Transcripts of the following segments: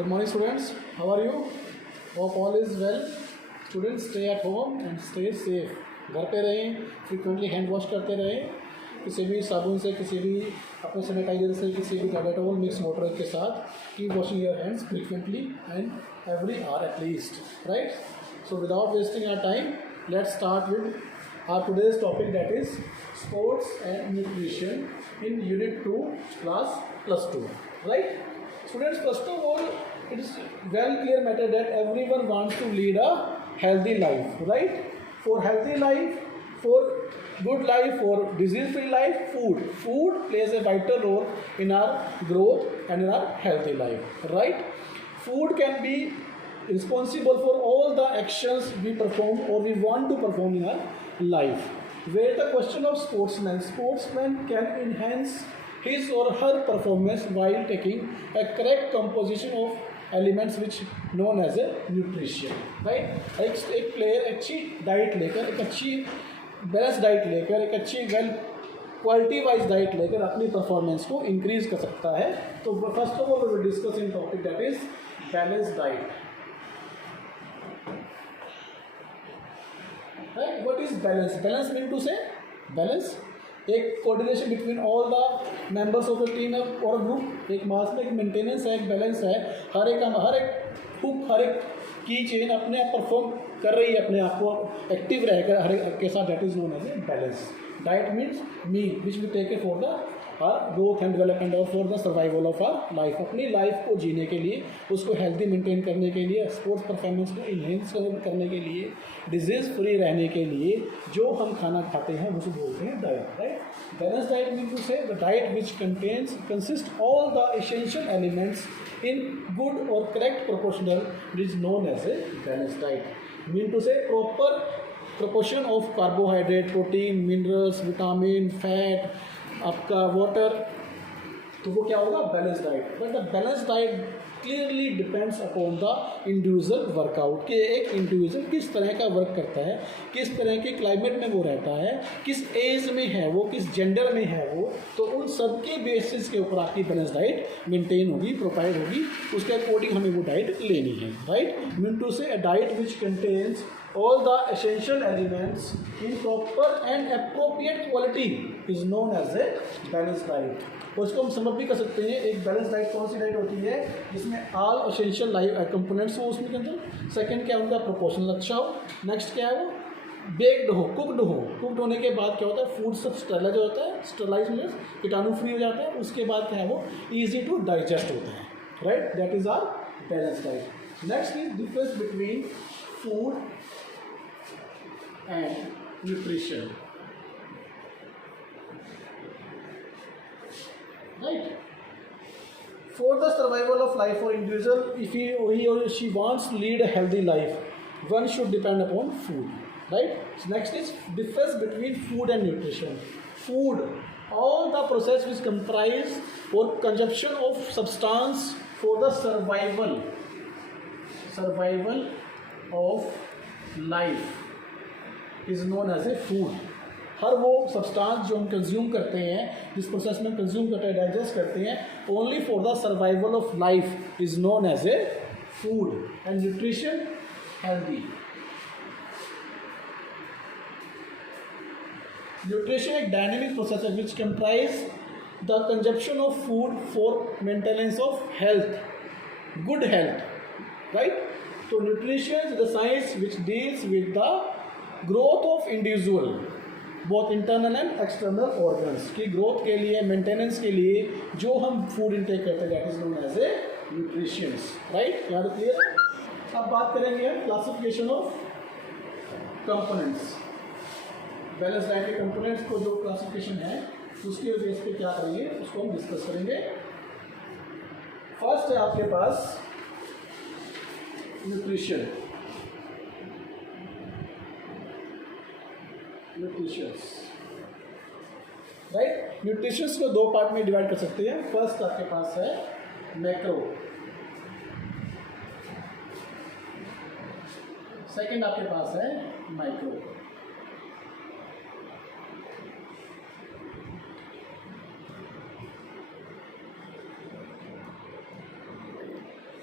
Good morning, students. How are you? Hope all is well. Students, stay at home and stay safe. घर पे रहें, frequently hand wash करते रहें, किसी भी साबुन से, किसी भी अपने सैनिटाइजर से, किसी भी डेटॉल मिक्स वाटर के साथ keep washing your hands frequently and every hour at least, right? So without wasting our time, let's start with our today's topic, that is sports and nutrition in unit 2 class +2, right? Students, first of all, it is well clear matter that everyone wants to lead a healthy life, right? For healthy life, for good life, for disease free life, food plays a vital role in our growth and in our healthy life, right? Food can be responsible for all the actions we perform or we want to perform in our life. Where the question of sportsman can enhance his or her performance while taking a correct composition of elements which known as a nutrition, right? एक player अच्छी diet लेकर, एक अच्छी balance diet लेकर, एक अच्छी well quality wise diet लेकर अपनी परफॉर्मेंस को इंक्रीज कर सकता है. तो first of all we will discuss in topic that is balance diet. Right? What is balance? Balance mean to say balance एक coordination between all the members of the team और group. एक मास में एक maintenance है, एक balance है. हर एक hook, हर एक की चेन अपने आप परफॉर्म कर रही है, अपने आप को एक्टिव रहकर हर एक के साथ. That is known as a balance. Diet means meal which we take it for the our growth and development और for the survival of our life. अपनी लाइफ को जीने के लिए, उसको हेल्दी मेंटेन करने के लिए, स्पोर्ट्स परफॉर्मेंस को इन्हेंस करने के लिए, डिजीज़ फ्री रहने के लिए जो हम खाना खाते हैं उसे बोलते हैं diet, right? Balance diet mean to say the diet which consist all the essential elements in good or correct proportional is known as a balanced diet. Mean to say proper proportion of carbohydrate, protein, minerals, vitamin, fat, आपका water, तो वो क्या होगा? Balance diet. But the balance diet clearly depends upon the individual workout कि एक individual किस तरह का वर्क करता है, किस तरह के क्लाइमेट में वो रहता है, किस एज में है वो, किस जेंडर में है वो. तो उन सब के बेसिस के ऊपर आपकी बैलेंस डाइट मेंटेन होगी, प्रोवाइड होगी. उसके अकॉर्डिंग हमें वो डाइट लेनी है, राइट? मीन टू से a diet which contains all the essential elements in proper and appropriate quality is known as a balanced diet. और इसको हम समझ भी कर सकते हैं. एक बैलेंस डाइट कौन सी डाइट होती है जिसमें ऑल एसेंशियल लाइफ कंपोनेंट्स हो उसमें के अंदर. सेकंड क्या उनका प्रोपोर्शनल अच्छा हो. नेक्स्ट क्या है वो बेक्ड हो, कुकड हो. कुकड होने के बाद क्या होता है, फूड सब स्टेरलाइज हो जाता है. स्टेरलाइज मीन्स कीटाणु फ्री हो जाता है. उसके बाद क्या है वो ईजी टू डाइजेस्ट होता है, right? That is our balance diet. Next is difference between food and nutrition, right? For the survival of life for individual, if he or she wants to lead a healthy life, one should depend upon food, right? So next is difference between food and nutrition. Food, all the process which comprise or consumption of substance for the survival of life is known as a food. हर वो substance जो हम consume करते हैं, जिस process में consume करते हैं, digest करते हैं, only for the survival of life is known as a food. And nutrition healthy. Nutrition एक डायनेमिक प्रोसेस है which comprise the consumption of food for maintenance of health, good health, right? तो nutrition is the science which deals with the growth of individual both internal and external organs की growth के लिए, maintenance के लिए जो हम food intake करते हैं that is known as a nutritions, right? यहाँ तो क्लियर है. अब बात करेंगे हम classification of components. Balance diet के कंपोनेंट्स को जो क्लासिफिकेशन है उसके बेस पे क्या करेंगे उसको हम डिस्कस करेंगे. फर्स्ट है आपके पास न्यूट्रिशन. राइट? न्यूट्रिशंस को दो पार्ट में डिवाइड कर सकते हैं. फर्स्ट आपके पास है मैक्रो, सेकंड आपके पास है माइक्रो.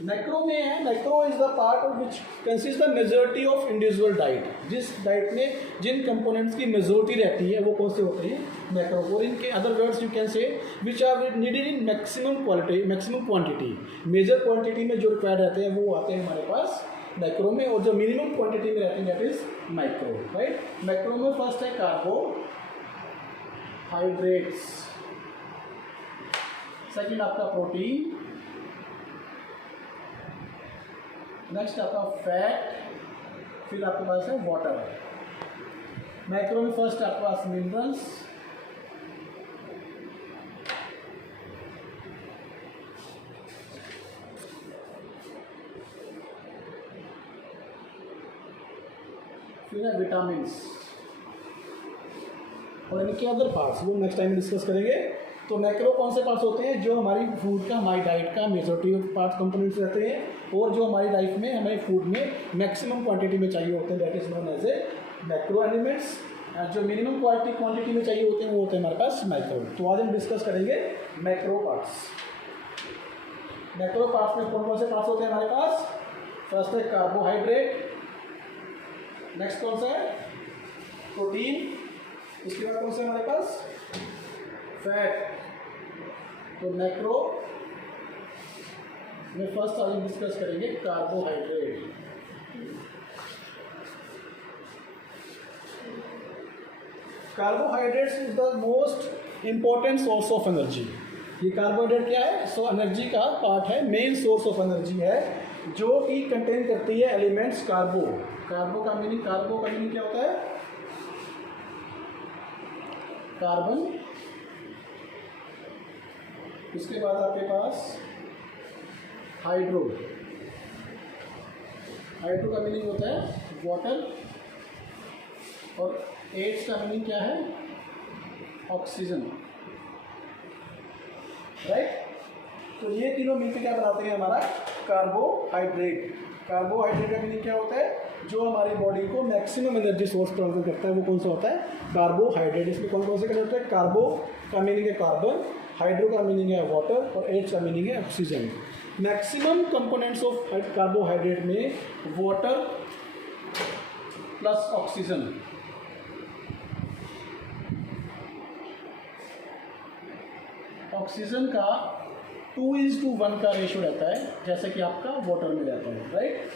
मैक्रो में है, macro is the part which consist the majority of individual diet, जिस डाइट में जिन कंपोनेंट्स की मेजोरिटी रहती है वो कौन से होते हैं, मैक्रो। और इनके other words you can say which are needed in maximum quality, maximum quantity, major quantity में जो रिक्वायर्ड रहते हैं वो आते हैं हमारे पास मैक्रो में, और जो मिनिमम क्वांटिटी में रहते हैं that is micro, right. Macro में फर्स्ट है कार्बोहाइड्रेट्स, सेकंड आपका प्रोटीन, नेक्स्ट आपका फैट, फिर आपके पास है वाटर। मैक्रो में फर्स्ट आपके पास मिनरल्स, फिर है विटामिन्स, और इनके अदर पार्ट्स वो नेक्स्ट टाइम डिस्कस करेंगे। तो मैक्रो कौन से पार्ट्स होते हैं, जो हमारी फूड का, हमारी डाइट का मेजॉरिटी ऑफ पार्ट्स कंपोनेंट्स रहते हैं, और जो हमारी लाइफ में हमें फूड में मैक्सिमम क्वांटिटी में चाहिए होते हैं that is known as a macro elements. जो मिनिमम क्वांटिटी में चाहिए होते हैं वो होते हैं हमारे पास माइक्रो। तो आज हम डिस्कस करेंगे मैक्रो पार्ट्स। मैक्रो पार्ट्स में कौन कौन से पार्ट्स होते हैं हमारे पास, फर्स्ट है कार्बोहाइड्रेट, नेक्स्ट कौन सा है प्रोटीन, उसके बाद कौन सा है हमारे पास फैट। तो मैक्रो में फर्स्ट आज हम डिस्कस करेंगे carbohydrate. Carbohydrates is the most important source of energy. ये कार्बोहाइड्रेट क्या है, सो एनर्जी का पार्ट है, मेन सोर्स ऑफ एनर्जी है, जो कि कंटेन करती है एलिमेंट्स कार्बो। कार्बो का मीनिंग क्या होता है, कार्बन, उसके बाद आपके पास हाइड्रो, हाइड्रो का मीनिंग होता है वाटर, और एड्स का मीनिंग क्या है, ऑक्सीजन, राइट। तो ये तीनों मिलकर क्या बनाते हैं हमारा कार्बोहाइड्रेट। कार्बोहाइड्रेट का मीनिंग क्या होता है, जो हमारी बॉडी को मैक्सिमम एनर्जी सोर्स प्रदान करता है वो कौन सा होता है, कार्बोहाइड्रेट। इसमें कौन कौन से कनेक्ट होते हैं, कार्बो का मीनिंग है कार्बन, हाइड्रो का मीनिंग है वाटर, और एच का मीनिंग है oxygen. Maximum components of carbohydrate में वाटर प्लस ऑक्सीजन, ऑक्सीजन का 2:1 का रेशियो रहता है, जैसे कि आपका वाटर में रहता है, राइट।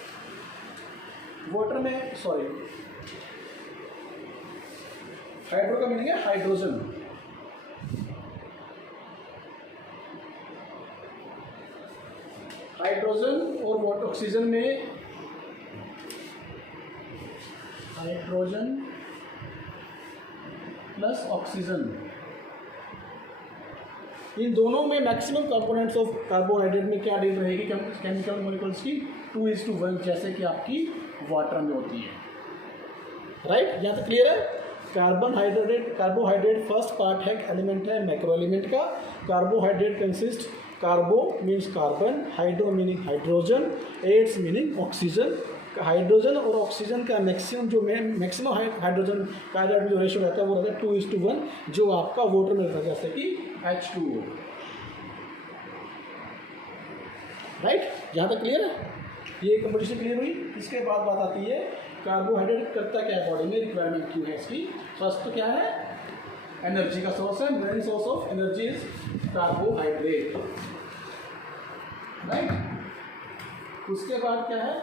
वाटर में सॉरी हाइड्रो का मीनिंग है हाइड्रोजन, हाइड्रोजन और वाटर, ऑक्सीजन में हाइड्रोजन प्लस ऑक्सीजन, इन दोनों में मैक्सिमम कंपोनेंट्स ऑफ कार्बोहाइड्रेट में क्या डील रहेगी, केमिकल मॉलिक्यूल्स की 2:1, जैसे कि आपकी वाटर में होती है, राइट। यहाँ तक क्लियर है। कार्बोहाइड्रेट फर्स्ट पार्ट है, एलिमेंट है मैक्रो एलिमेंट का। Carbohydrate consist, कार्बो means carbon, hydro meaning hydrogen, ads meaning oxygen. Hydrogen और ऑक्सीजन का मैक्सिमम हाइड्रोजन कार्बोहाइड्रेट जो रेशियो रहता है वो रहता है 2:1, जो आपका वाटर में रहता है, जैसे कि H2O, राइट। यहाँ तक क्लियर है, ये कंपोजिशन क्लियर हुई। इसके बाद बात आती है कार्बोहाइड्रेट करता क्या है बॉडी में, रिक्वायरमेंट क्यों है इसकी। फर्स्ट तो क्या है, एनर्जी का सोर्स है, main source of energy is carbohydrate, right. उसके बाद क्या है,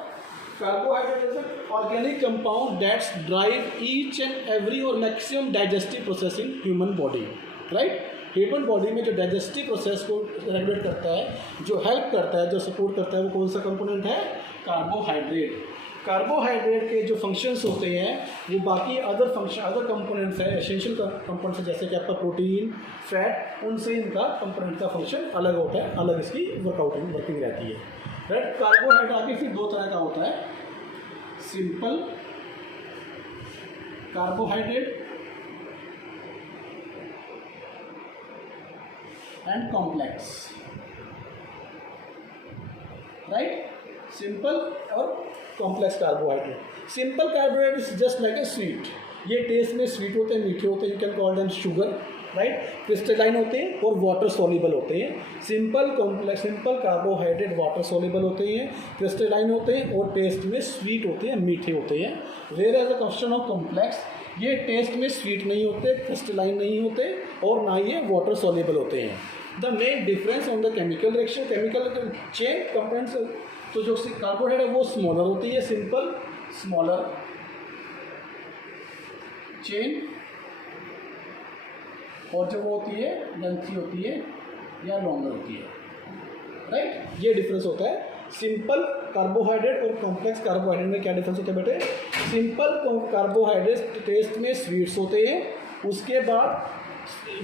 carbohydrate is an organic compound that's drive each and every और maximum digestive process in human body, right. Human body में जो डाइजेस्टिव प्रोसेस को रेगुलेट करता है, जो हेल्प करता है, जो सपोर्ट करता है, वो कौन सा कंपोनेंट है, कार्बोहाइड्रेट। कार्बोहाइड्रेट के जो फंक्शंस होते हैं वो बाकी अदर कंपोनेंट्स हैं, एसेंशियल कंपोनेंट्स जैसे कि आपका प्रोटीन, फैट, उनसे इनका कंपोनेंट का फंक्शन अलग होता है, अलग इसकी वर्किंग रहती है, राइट। कार्बोहाइड्रेट आगे फिर दो तरह का होता है, simple carbohydrate and complex, right. Simple और complex carbohydrate. Simple carbohydrate is just like a sweet, ये टेस्ट में स्वीट होते हैं, मीठे होते हैं, you can call them sugar, right. Crystalline होते हैं और वाटर सॉल्युबल होते हैं। Simple complex simple carbohydrate water soluble होते हैं, क्रिस्टलाइन होते हैं और टेस्ट में स्वीट होते हैं, मीठे होते हैं। Where as a question of complex, ये टेस्ट में स्वीट नहीं होते, क्रिस्टलाइन नहीं होते और ना ये वाटर सॉल्युबल होते हैं। The main difference on the chemical reaction, chemical chain components, तो जो कार्बोहाइड्रेट है वो स्मॉलर होती है, सिंपल स्मॉलर चेन, और जो वो होती है लेंथी होती है या लॉन्गर होती है, राइट। ये डिफरेंस होता है सिंपल कार्बोहाइड्रेट और कॉम्प्लेक्स कार्बोहाइड्रेट में। क्या डिफरेंस होता है बेटे? सिंपल कार्बोहाइड्रेट टेस्ट में स्वीट्स होते हैं, उसके बाद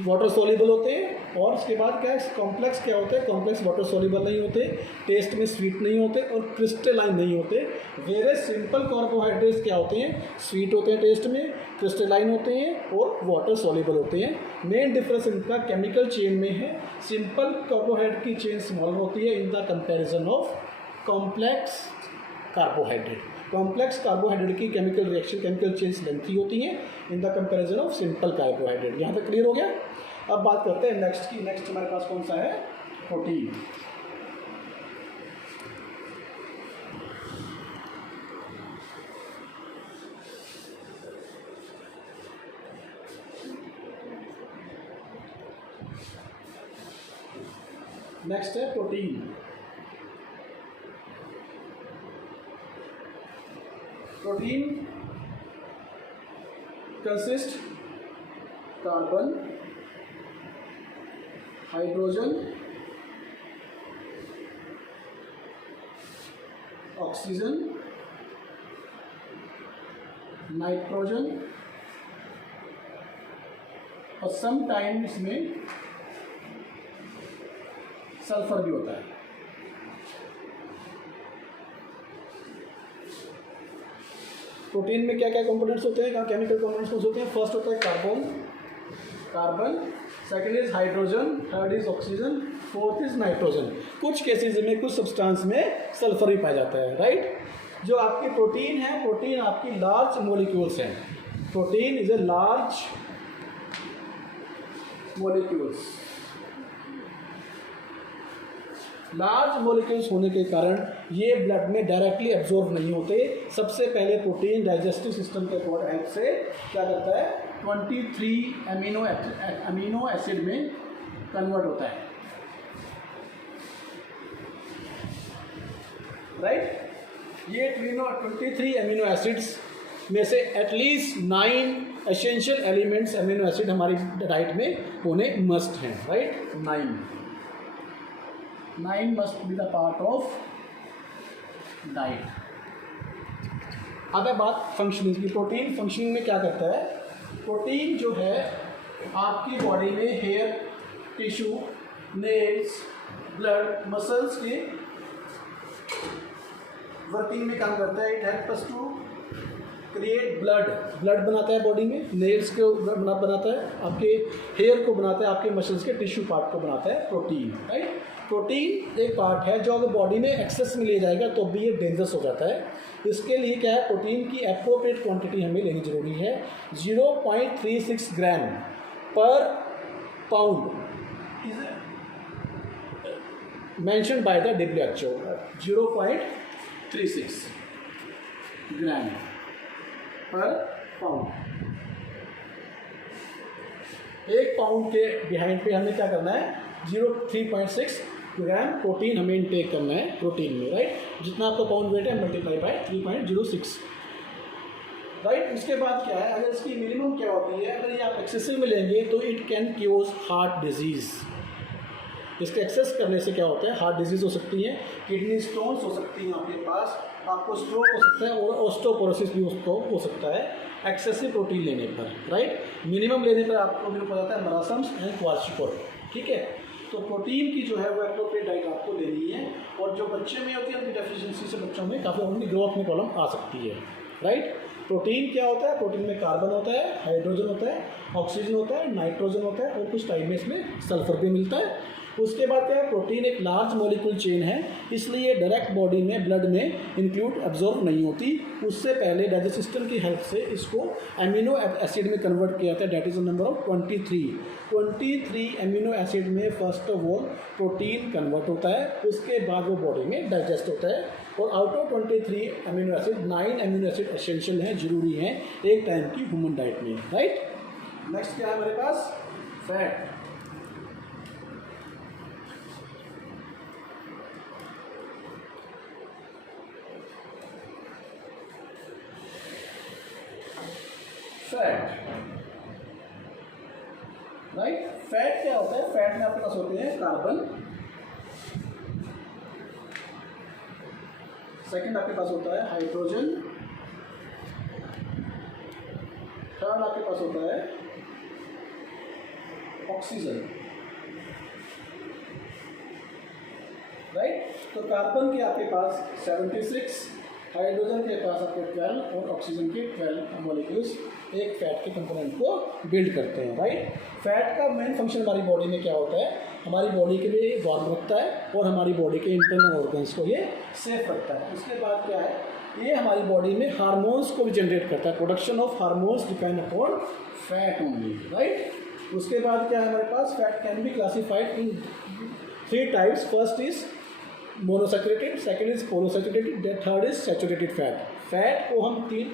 वाटर सॉल्युबल होते हैं, और उसके बाद क्या है कॉम्प्लेक्स क्या होते हैं? कॉम्प्लेक्स वाटर सॉल्युबल नहीं होते, टेस्ट में स्वीट नहीं होते और क्रिस्टलाइन नहीं होते। वेरे सिंपल कार्बोहाइड्रेट्स क्या होते हैं? स्वीट होते हैं टेस्ट में, क्रिस्टलाइन होते हैं और वाटर सॉल्युबल होते हैं। मेन डिफरेंस इनका केमिकल चेन में है। सिंपल कार्बोहाइड्रेट की चेन स्मॉलर होती है in the comparison of complex carbohydrate. Complex carbohydrate की chemical reaction chemical chains lengthy होती हैं in the comparison of simple carbohydrate. यहाँ तक क्लियर हो गया? अब बात करते हैं नेक्स्ट की। नेक्स्ट हमारे पास कौन सा है? प्रोटीन। नेक्स्ट है protein. Protein consist carbon, hydrogen, oxygen, nitrogen और सम टाइम इसमें सल्फर भी होता है। प्रोटीन में क्या क्या कंपोनेंट्स होते हैं? केमिकल कंपोनेंट्स होते हैं। फर्स्ट होता है carbon, second is hydrogen, third is oxygen, fourth is nitrogen. कुछ केसेस में कुछ सब्सटेंस में सल्फर भी पाया जाता है, राइट। जो आपकी प्रोटीन है, प्रोटीन आपकी लार्ज मॉलिक्यूल्स हैं। Protein is a large molecules. Large molecules होने के कारण ये ब्लड में डायरेक्टली एब्जॉर्ब नहीं होते। सबसे पहले प्रोटीन डाइजेस्टिव सिस्टम के हेल्प से क्या करता है? 23 अमीनो एसिड में कन्वर्ट होता है, राइट। ये 23 अमीनो एसिड्स में से at least 9 essential elements amino acid हमारी डाइट में होने मस्ट हैं, right. 9 must be the part of diet. अब है बात फंक्शनिंग की। प्रोटीन फंक्शनिंग में क्या करता है? प्रोटीन जो है आपकी बॉडी में hair tissue, nails, blood, muscles की वर्किंग में काम करता है। It help us to create blood बनाता है बॉडी में, नेल्स को बनाता है, आपके हेयर को बनाता है, आपके मसल्स के टिश्यू पार्ट को बनाता है प्रोटीन, राइट। प्रोटीन एक पार्ट है जो अगर बॉडी में एक्सेस में ले जाएगा तो भी ये डेंजरस हो जाता है। इसके लिए क्या है? प्रोटीन की एप्रोप्रिएट क्वांटिटी हमें लेनी जरूरी है। 0.36 ग्राम पर pound is mentioned by the WHO। 0.36 ग्राम पर पाउंड। एक पाउंड के बिहाइंड पे हमें क्या करना है? 3.6 ग्राम प्रोटीन हमें इनटेक करना है प्रोटीन में, राइट। जितना आपका पाउंड वेट है मल्टीप्लाई बाय 3.06, राइट। उसके बाद क्या है? अगर इसकी मिनिमम क्या होती है? अगर ये आप एक्सेसिव में लेंगे तो it can chaos heart disease. इसके एक्सेस करने से क्या होता है? हार्ट डिजीज़ हो सकती है, किडनी स्टोन्स हो सकती हैं आपके पास, आपको स्ट्रोक हो सकता है और ऑस्टियोपोरोसिस भी उसको हो सकता है एक्सेसिव प्रोटीन लेने पर, राइट। मिनिमम लेने पर आपको भी पता जाता है मरासम्स एंड क्वार्शिकोर, ठीक है। तो प्रोटीन की जो है वो एप्रोप्रिएट डाइट आपको लेनी है। और जो बच्चे में होती है उनकी डेफिशिएंसी से बच्चों में काफ़ी उनकी ग्रोथ में प्रॉब्लम आ सकती है, राइट। प्रोटीन क्या होता है? प्रोटीन में कार्बन होता है, हाइड्रोजन होता है, ऑक्सीजन होता है, नाइट्रोजन होता है और कुछ टाइम में इसमें सल्फर भी मिलता है। उसके बाद क्या है, प्रोटीन एक लार्ज मॉलिक्यूल चेन है, इसलिए डायरेक्ट बॉडी में ब्लड में इंक्लूड एब्जॉर्ब नहीं होती। उससे पहले डाइजेस्ट सिस्टम की हेल्प से इसको एमिनो एसिड में कन्वर्ट किया था, that is number of 23 amino acid में first of all protein convert होता है, उसके बाद वो बॉडी में डाइजेस्ट होता है। और out of 23 amino acid 9 amino acid essential हैं, जरूरी हैं एक टाइम की ह्यूमन डाइट में, राइट। नेक्स्ट क्या है हमारे पास, फैट। राइट, फैट क्या होता है, फैट में आपके पास होते हैं कार्बन, सेकंड आपके पास होता है हाइड्रोजन, थर्ड आपके पास होता है ऑक्सीजन, राइट। तो कार्बन के आपके पास 76, हाइड्रोजन के पास आपके 12 और ऑक्सीजन के 12 मॉलिक्यूल्स एक फैट के कंपोनेंट को बिल्ड करते हैं, राइट। फैट का मेन फंक्शन हमारी बॉडी में क्या होता है, हमारी बॉडी के लिए वार्म रखता है और हमारी बॉडी के इंटरनल ऑर्गन्स को ये सेफ रखता है। उसके बाद क्या है, ये हमारी बॉडी में हार्मोन्स को भी जनरेट करता है, production of hormones depend upon fat only, right. उसके बाद क्या है हमारे पास, fat can be classified in 3 types, first is monosaturated, second is polysaturated, third is saturated fat. Fat को हम तीन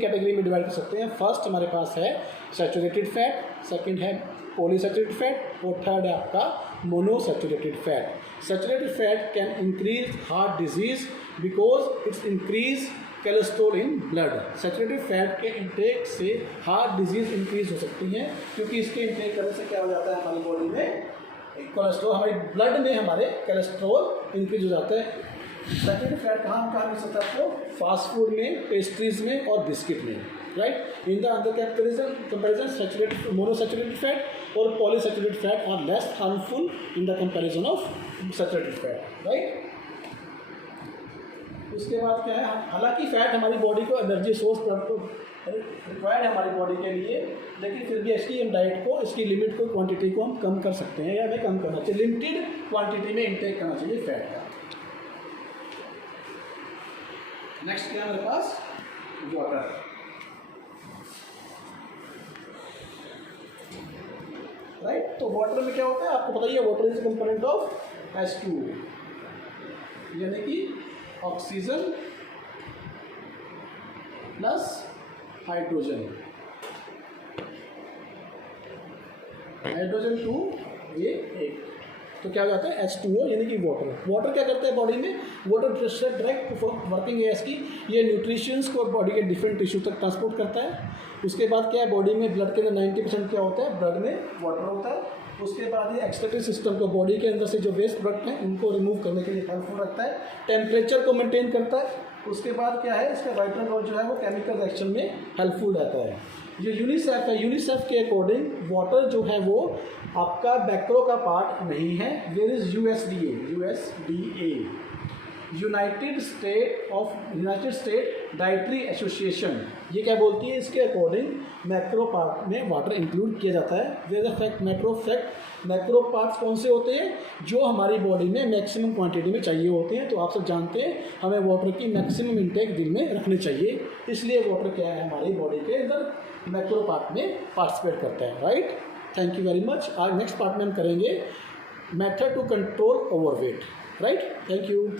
कैटेगरी में डिवाइड कर सकते हैं। फर्स्ट हमारे पास है सैचुरेटेड फैट, सेकंड है पॉलीसैचुरेटेड फैट और थर्ड है आपका monosaturated fat. Saturated fat can increase heart disease because it's increase cholesterol in blood. Saturated fat के इंटेक से हार्ट डिजीज इंक्रीज हो सकती हैं, क्योंकि इसके इंटेक करने से क्या हो जाता है, हमारी बॉडी में कोलेस्ट्रॉल, हमारी ब्लड में हमारे कोलेस्ट्रॉल इंक्रीज हो जाता है। सैचुरेटेड फैट कहाँ मिल सकता है आपको, फास्ट फूड में, पेस्ट्रीज में और बिस्किट में, right. In the other comparison saturated monosaturated fat और polysaturated fat are less harmful in the comparison of saturated fat, right. उसके बाद क्या है, हालांकि फैट हमारी बॉडी को एनर्जी सोर्स रिक्वायर्ड है हमारी बॉडी के लिए, लेकिन फिर भी इसकी हम डाइट को, इसकी लिमिट को, क्वांटिटी को हम कम कर सकते हैं या हमें कम करना चाहिए, लिमिटेड क्वांटिटी में इंटेक करना चाहिए फैट का। नेक्स्ट क्या है हमारे पास, वाटर, राइट। तो वाटर में क्या होता है आपको पता ही है, water is component of H2, यानी कि ऑक्सीजन प्लस हाइड्रोजन, हाइड्रोजन 2 ये 1, तो क्या हो जाता है H2O यानी कि वाटर। वाटर क्या करता है बॉडी में, वाटर डायरेक्ट वर्किंग है इसकी, ये न्यूट्रिशंस को बॉडी के डिफरेंट टिश्यू तक ट्रांसपोर्ट करता है। उसके बाद क्या है, बॉडी में ब्लड के अंदर 90% क्या होता है, ब्लड में वाटर होता है। उसके बाद ये एक्सक्रीटरी सिस्टम को, बॉडी के अंदर से जो वेस्ट प्रोडक्ट हैं उनको रिमूव करने के लिए हेल्पफुल रखता है, टेम्परेचर को मेंटेन करता है। उसके बाद क्या है, इसका वाइटल रोल जो है वो केमिकल रिएक्शन में हेल्पफुल रहता है। ये यूनिसेफ है, यूनिसेफ के अकॉर्डिंग वाटर जो है वो आपका मैक्रो का पार्ट नहीं है। Where is USDA United State dietary association, ये क्या बोलती है, इसके अकॉर्डिंग मैक्रो पार्ट में वाटर इंक्लूड किया जाता है। वेयर फैक्ट मैक्रो पार्ट्स कौन से होते हैं, जो हमारी बॉडी में मैक्सिमम क्वांटिटी में चाहिए होते हैं। तो आप सब जानते हैं हमें वाटर की मैक्सिमम इंटेक दिन में रखनी चाहिए, इसलिए वाटर क्या है हमारी बॉडी के अंदर मैक्रो पार्ट में पार्टिसिपेट करता है, right. Thank you very much. आज नेक्स्ट पार्ट में हम करेंगे method to control overweight, right. Thank you.